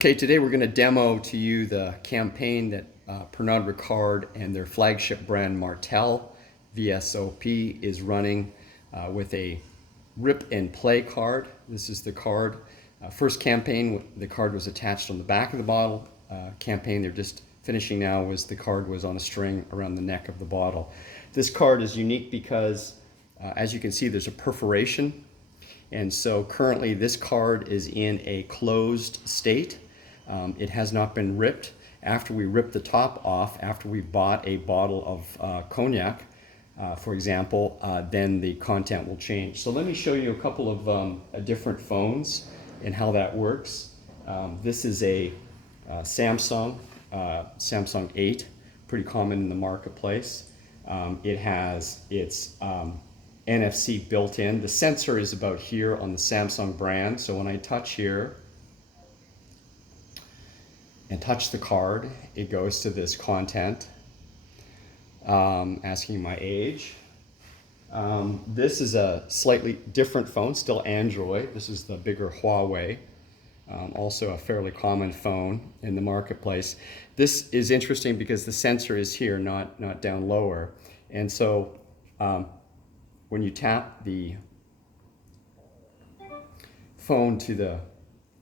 Okay, today we're going to demo to you the campaign that Pernod Ricard and their flagship brand Martell VSOP is running with a rip and play card. This is the card. First campaign, the card was attached on the back of the bottle. Campaign they're just finishing now was the card was on a string around the neck of the bottle. This card is unique because as you can see, there's a perforation. And so currently this card is in a closed state. It has not been ripped. After we rip the top off, after we bought a bottle of cognac, for example, then the content will change. So let me show you a couple of different phones and how that works. This is a Samsung 8, pretty common in the marketplace. It has its NFC built in. The sensor is about here on the Samsung brand. So when I touch here and touch the card, it goes to this content, asking my age. This is a slightly different phone, still Android. This is the bigger Huawei, also a fairly common phone in the marketplace. This is interesting because the sensor is here, not down lower. And so when you tap the phone to the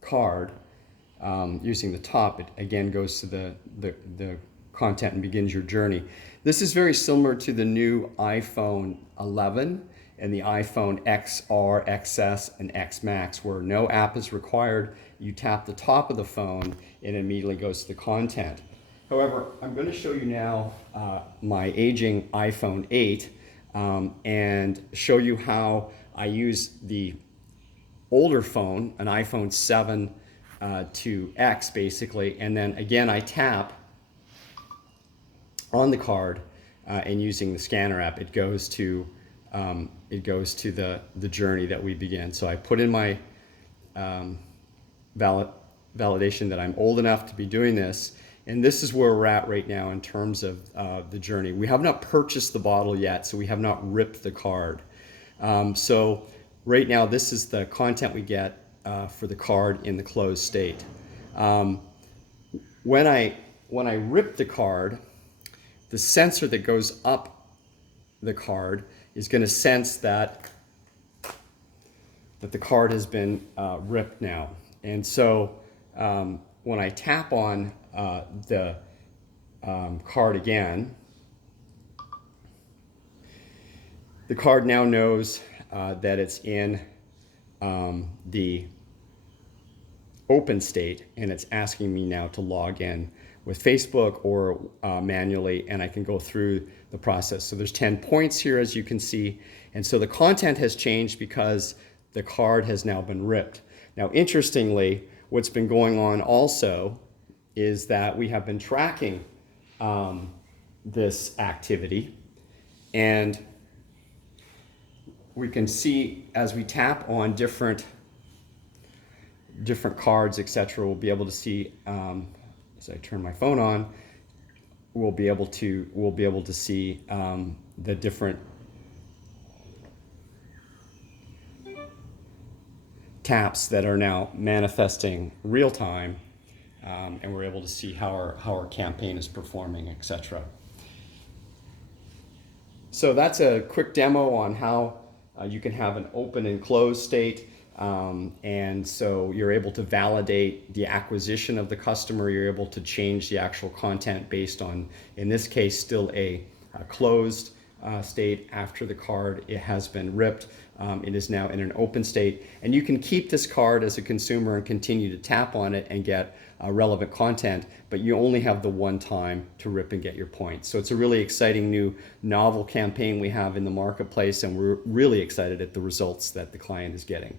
card, using the top, it again goes to the content and begins your journey. This is very similar to the new iPhone 11 and the iPhone XR, XS, and X Max, where no app is required. You tap the top of the phone and it immediately goes to the content. However, I'm going to show you now my aging iPhone 8 and show you how I use the older phone, an iPhone 7 to X basically, and then again I tap on the card and using the scanner app, it goes to the journey that we begin. So I put in my validation that I'm old enough to be doing this, and this is where we're at right now in terms of the journey. We have not purchased the bottle yet, so we have not ripped the card. So right now this is the content we get for the card in the closed state. When I rip the card, the sensor that goes up the card is going to sense that the card has been ripped now. And so when I tap on the card again, the card now knows that it's in the open state, and it's asking me now to log in with Facebook or manually, and I can go through the process. So there's 10 points here, as you can see, and so the content has changed because the card has now been ripped. Now, interestingly, what's been going on also is that we have been tracking this activity, and we can see as we tap on different cards, etc. We'll be able to see as I turn my phone on, we'll be able to see the different taps that are now manifesting real time, and we're able to see how our campaign is performing, etc. So that's a quick demo on how you can have an open and closed state. And so you're able to validate the acquisition of the customer. You're able to change the actual content based on, in this case, still a closed state. After the card it has been ripped, it is now in an open state. And you can keep this card as a consumer and continue to tap on it and get relevant content, but you only have the one time to rip and get your points. So it's a really exciting new novel campaign we have in the marketplace, and we're really excited at the results that the client is getting.